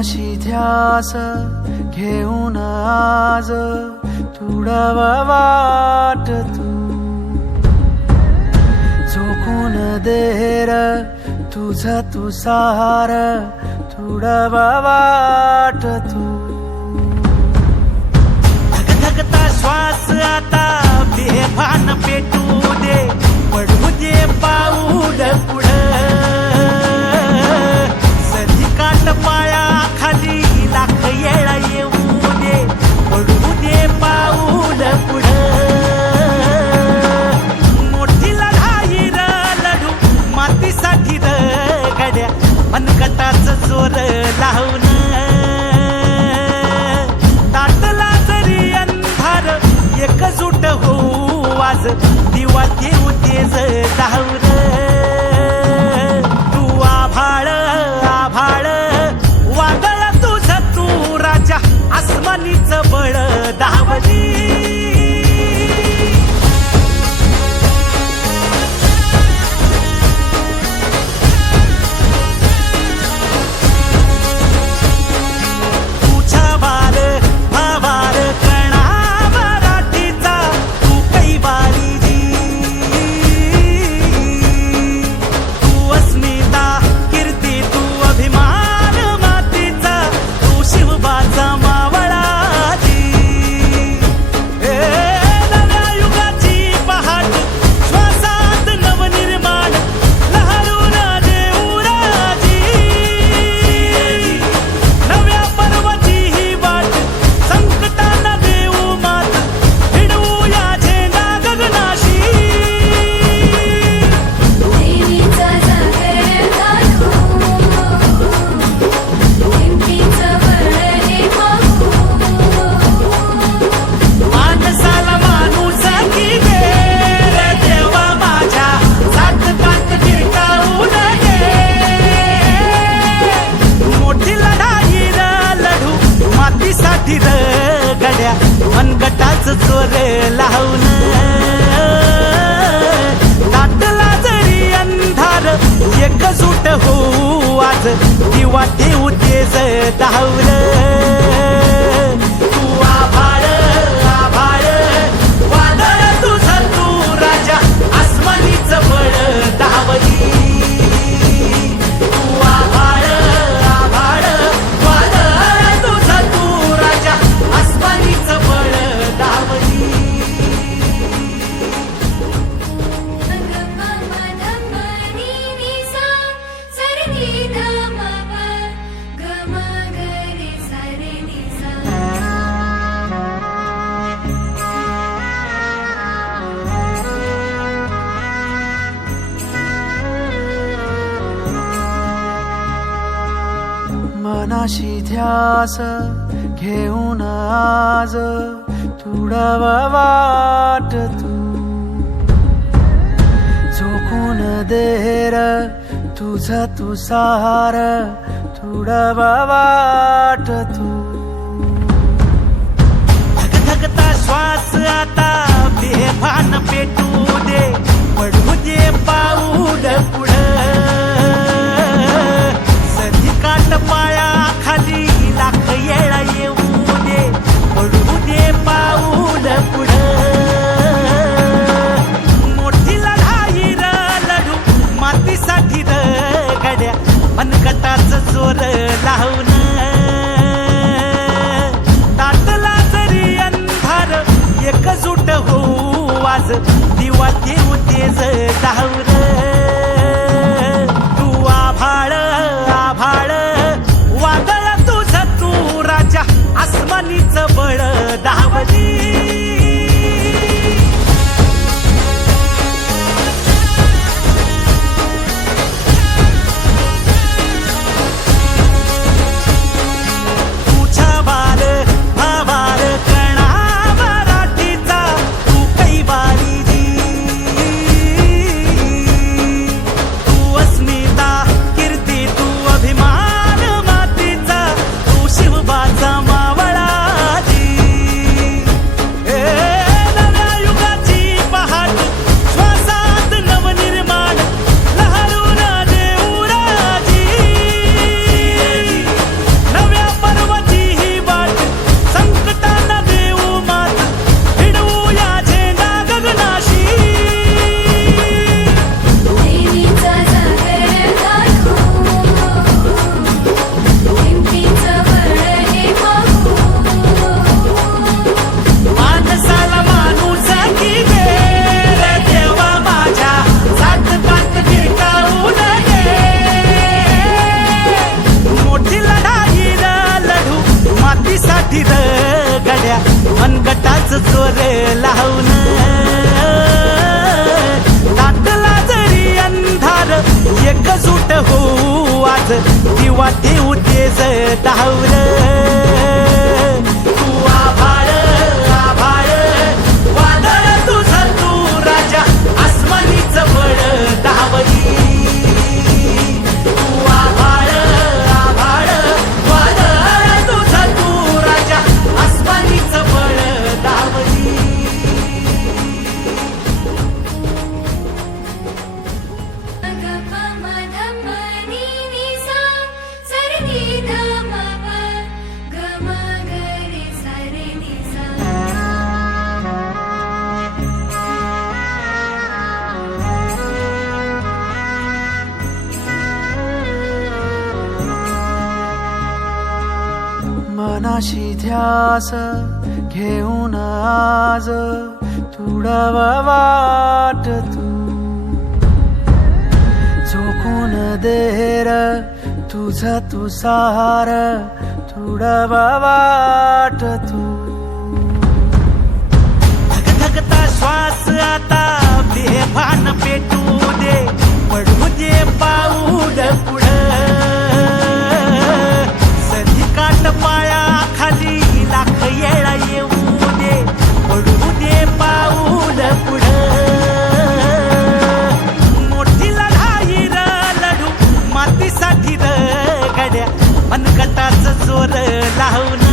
मनाशी ध्यास घेऊन आज तुडवा वाट तू झोकून देर तुझ तू सार तुडवा वाट तू धगधगता श्वास आता बेभान पेटू दे पडू दे पाऊल पुढं सधी काट पाया खाली लाख येळा येऊ दे पडू दे पाऊल पुढं मोठी लढाई र लढू मातीसाठी र गड्या मनगटाचं जोर लावून ताटला जरी अंधार एकजूट होऊ आज दिवा देऊ तेज दावर तू आभाळ आभाळ वादळ तुझ तू राजा आसमानीच बळ दावली मनगटाचं जोर लावून ताटला जरी अंधार एकजूट होऊ आज दिवा देऊ तेज दावलं तू आभाळ आभाळ वादळ तुझ तू राजा आसमानीच बळ दावली तू आभाळ आभाळ वादळ तुझ तू राजा आसमानीच बळ दावली मनाशी ध्यास घेऊन आज तुडवा वाट तू झोकून देर तुझ तू सार तुडवा वाट तू धगधगता श्वास आता बेभान पेटू दे पडू दे पाऊल पुढं सधी काट पाया खाली लाख येळा येऊ दे पडू दे पाऊल पुढं मोठी लढाई र लढू मातीसाठी र गड्या मनगटाचं जोर लावून ताटला जरी अंधार एकजूट होऊ आज दिवा देऊ तेज दावर तू आभाळ आभाळ वादळ तुझ तू राजा आसमानीच बळ दावली शिवबाचा मावळा मनगटाच जोर लावून दाटला जरी अंधार एकजूट होऊ आज दिवा देऊ तेज डावर तू आभाळ आभाळ वादळ तुझं तू राजा आसमानीच बळ दावली तू आभाळ आभाळ वादळ तुझं तू राजा आसमानीच बळ दावली मनाशी ध्यास घेऊन आज तुडवा वाट तू झोकून देर तुझ तू सार तुडवा वाट तू धगधगता श्वास आता बेभान पेटू दे पडू दे पाऊल पुढं काट पाया खाली लाख येळा येऊ दे पडू दे पाऊल पुढं मोठी लढाई र लढू मातीसाठी र गड्या मनगटाच जोर लावून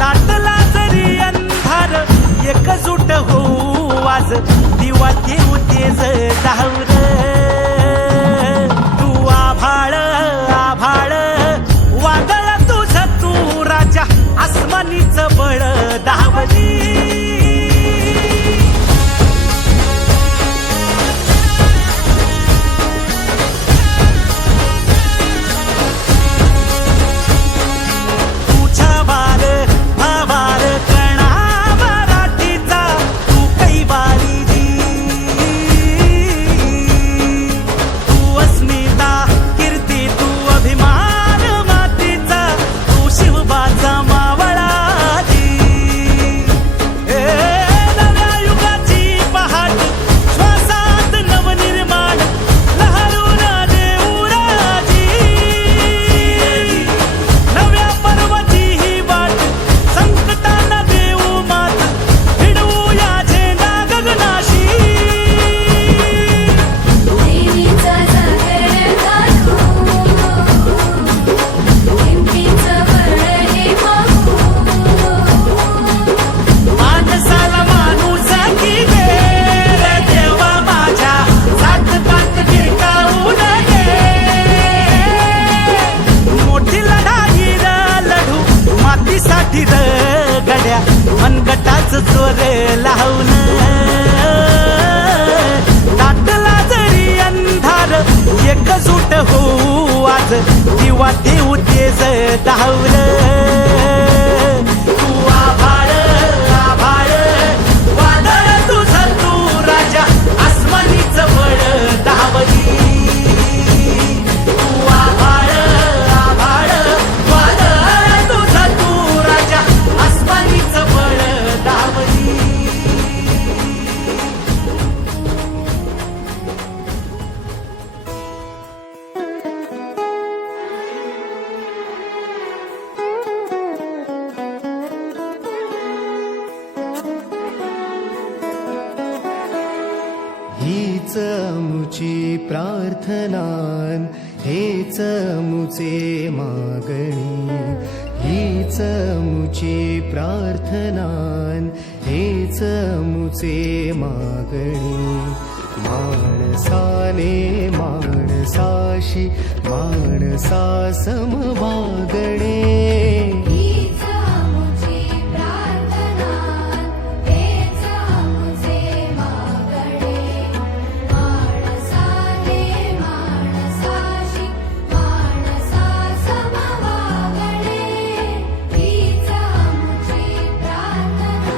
दाटला जरी अंधार एकजूट होऊ आज दिवा देऊ तेज डावर तू आभाळ आभाळ वादळ तुझं तू राजा आसमानीच बळ दावली तुझ्या वार भावार कणा मराठीचा तू कैवारी तू अस्मिता कीर्ती तू अभिमान मातीचा तू शिवबाचा मावळा नव्या युगाची पहाट श्वासात नवनिर्माण लहरून देऊ राजी नव्या पर्वती ही वाट संकटांना देऊ मात भिडवूया झेंडा गगनाशी देवीचा जागर काढू हिमतीचं बळ हे पाहू माणसाला माणूस की दे रे देवा माझ्या सात पात टिकाऊ नये मोठी लढाई र लढू मातीसाठी र गड्या मनगटाच जोर लावून दाटला जरी अंधार एकजूट होऊ आज दिवा देऊ तेज डावर तू आभाळ आभाळ वादळ तुझं तू राजा आसमानीच बळ दावली तू आभाळ आभाळ वादळ तुझं तू राजा आसमानीच बळ दावली हीच मुची प्रार्थनान हेच मुचे मागणी हीच मुची प्रार्थनान हेच मुचे मागणी माणसाने माणसाशी माणसा समवागणे हीच आमुची प्रार्थना हेच आमुचे मागणे माणसाने माणसाशी माणसा समवागणे हीच आमुची प्रार्थना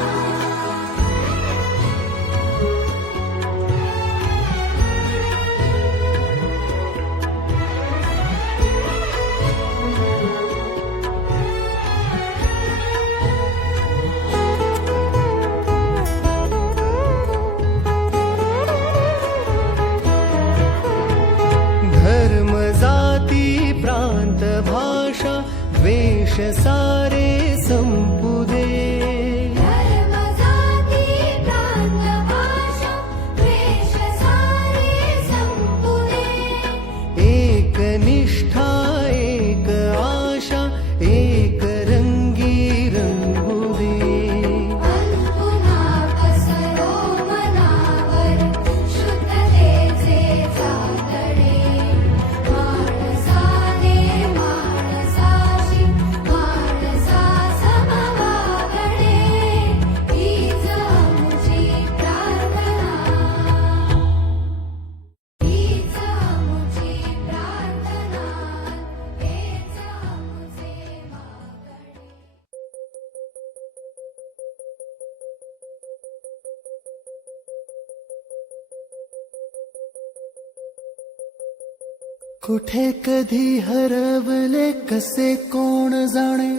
कुठे कधी हरवले कसे कोण जाणे,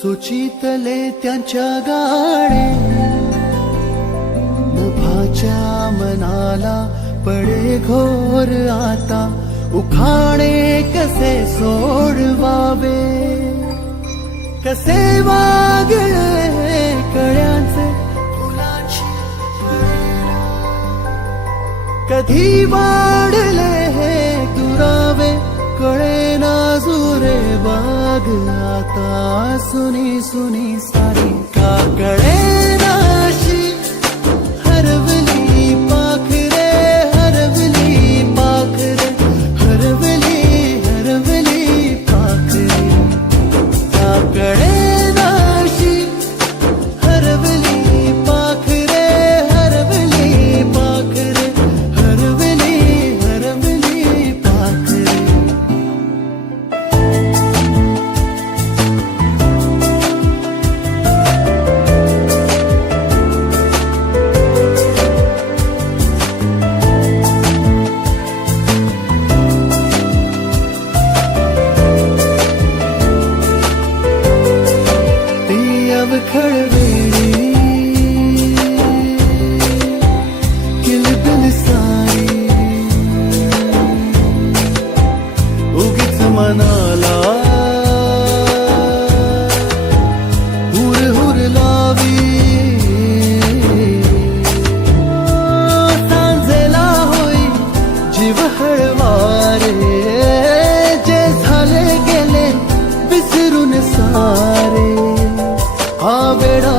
सुचितले त्यांच्या गाणे. नभाच्या मनाला पडे घोर आता, उखाणे कसे सोडवावे, कसे वागळे कळ्यांचे फुलांची कळेना. कधी वाढले हे दुरावे कळेना जुरे बाग आता. सुनी सुनी सारी का कळेनाशी हरवली पाखरे, हरवली पाखरे, हरवली हरवली पाखरे. का कळेनाशी हरवली पाखरे, हरवली पाखरे, हरवली हरवली पाखरे. ती अवखळ वेळी किलबिल सारी, उगीच मनाला हुर हुर लावी. सांजेला होई जीव हळवारे, जे झाले गेले विसरून सारे. हा वेडा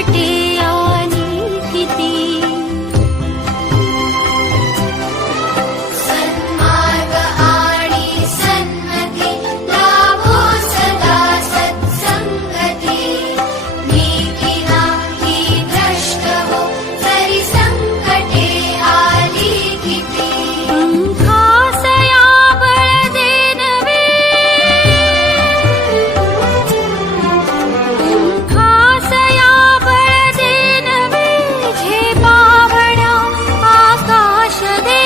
संकटे आली किती सन्मार्ग आणि सन्मती लाभो सदा सत्संगती भीती नाही भ्रष्ट हो जरी संकटे आली किती खासया बळ देनवे खासया बळ देनवे झेपावण्या आकाश दे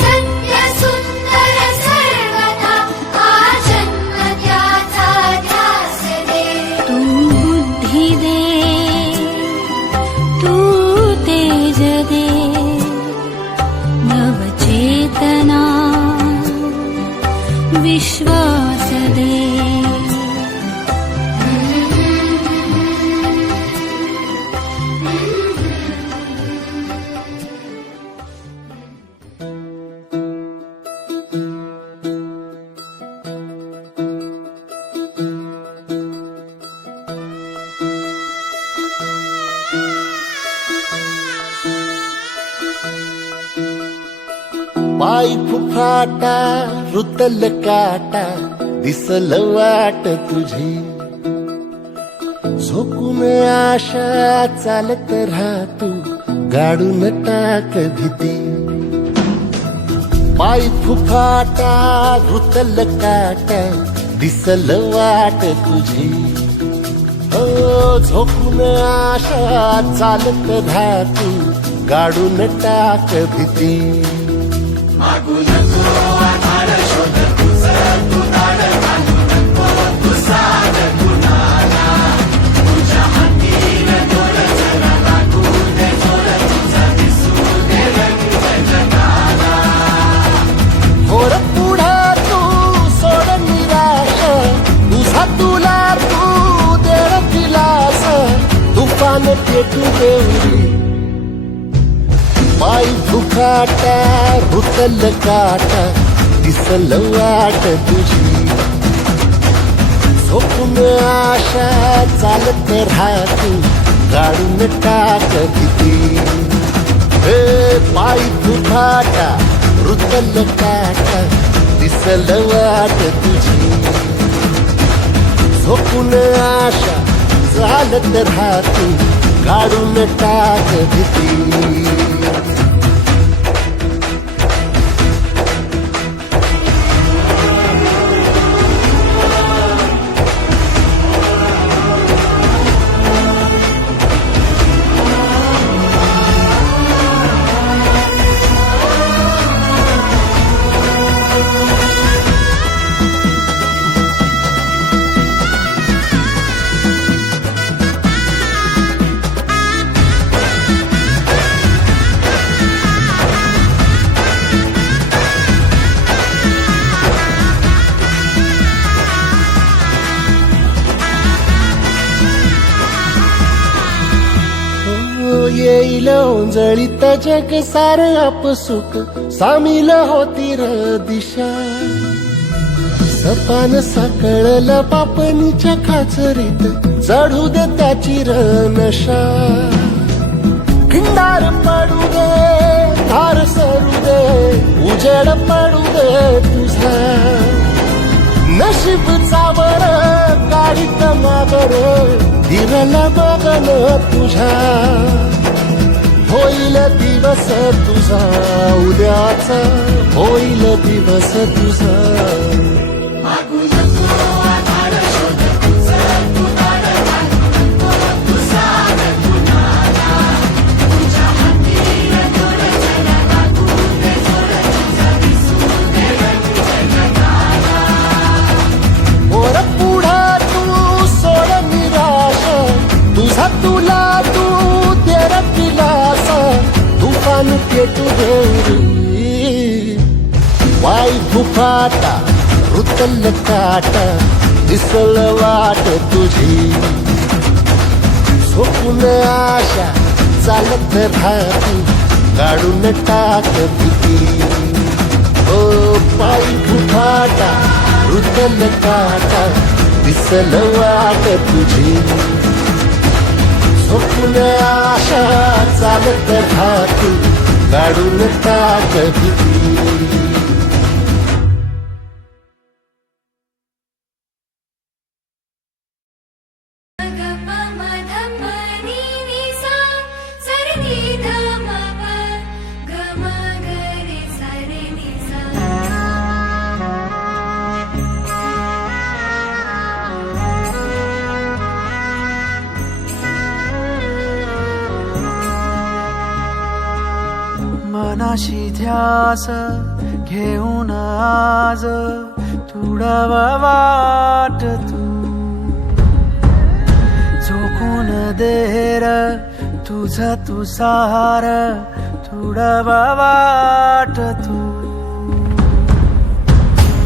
सत्य सुंदर सर्वथा हा जन्म त्याचा ध्यास दे तू बुद्धी दे तू तेज दे नवचेतना विश्वास दे पाय फुफाटा रुतल काटा दिसल वाट तुझी झोकून आशा चालत राहतू गाडून टाक भीती पाय फुफाटा रुतल काटा दिसल वाट तुझी झोकून आशा चालत राहतू गाडून टाक भीती होर पुढे तू सोड निराश तुझा तुला तू देर दिलास तुफान पेटू देवरी पाय फुफाटा रुतल काटा दिसल वाट तुझी झोपून आशा चालत राहतू गाडून टाक भीती हे पाय फुफाटा रुतल काटा दिसल वाट तुझी झोपून आशा चालत राहतू गाडून टाक भीती येईल ओंजळीत जग सार आपसुक सामील होती र दिशा सपान साकळल पापणीच्या खाचरीत चढू दे त्याची र नशा खिंडार पडू दे धार सरू दे उजेड पडू दे तुझा नशीब चावर गाडीत मागर हिरल बगन तुझा होईल दिवस तुझा उद्याचा होईल दिवस तुझा वर पुढे तू सोड निराश तुझा तुला तू देर दिलास तुफान पेटू देवरी वाय फुफाटा रुतल काटा दिसल वाट तुझी झोपून आशा चालत राहती काढून टाक भीती ओ पाय फुफाटा रुतल काटा दिसल वाट तुझी झोप चालत राहते काढून टाक भीती मनाशी ध्यास घेऊन आज तुडव वाट तू झोकून देर तुझ तू सार तुडव वाट तू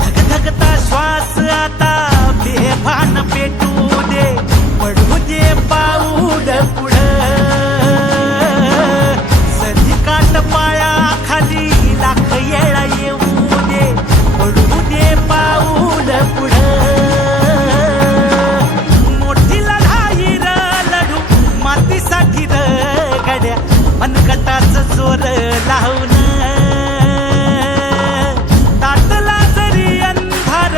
धगधगता श्वास आता बेभान पेटू दे पडू दे पाऊल पुढं काट पाया खाली लाख येळा येऊ दे पडू दे पाऊल पुढं मोठी लढाई र लढू मातीसाठी र गड्या मनकटाच जोर लावून ताटला जरी अंधार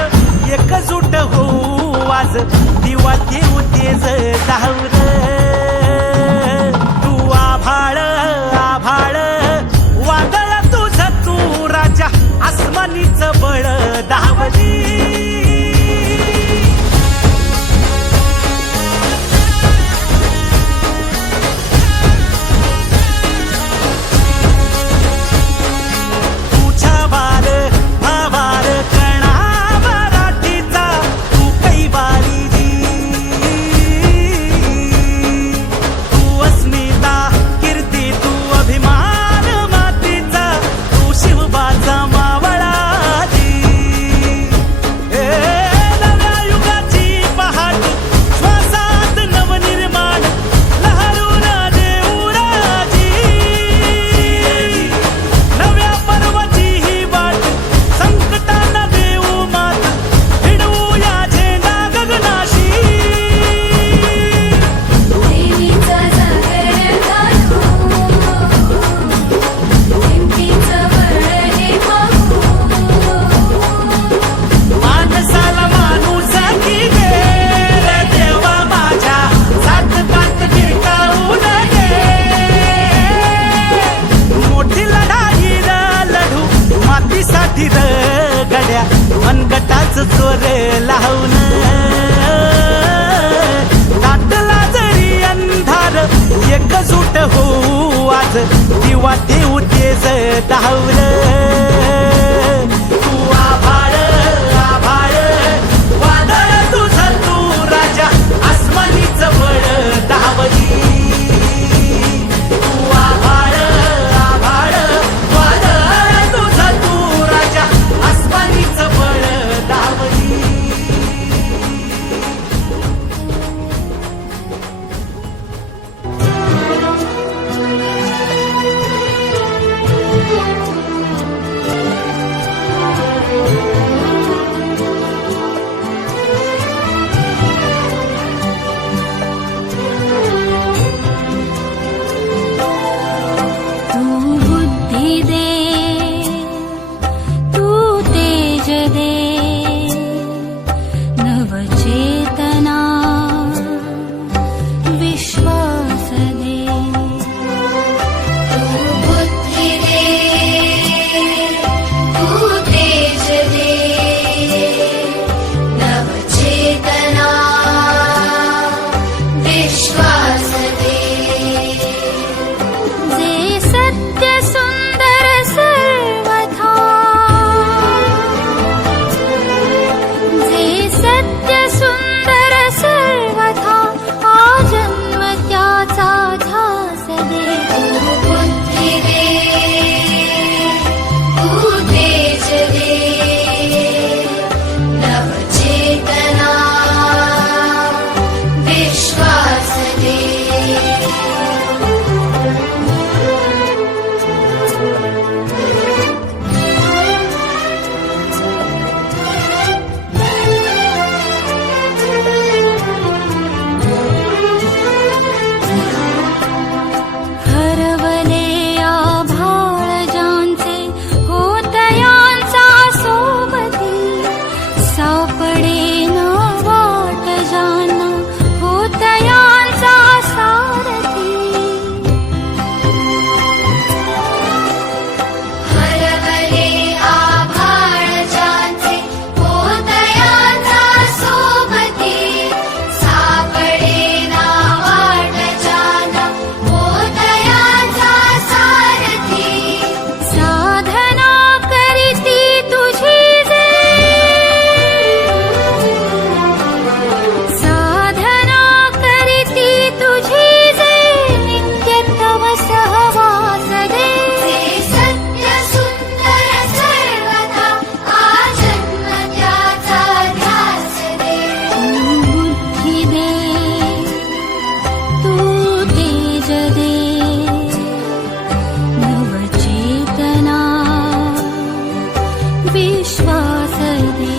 एकजूट होऊ आज दिवा देऊ तेज लावून तू तेज दे नवचेतना विश्वास दे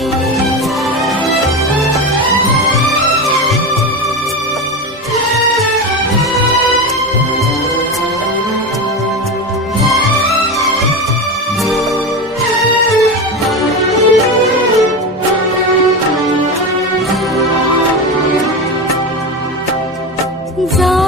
जा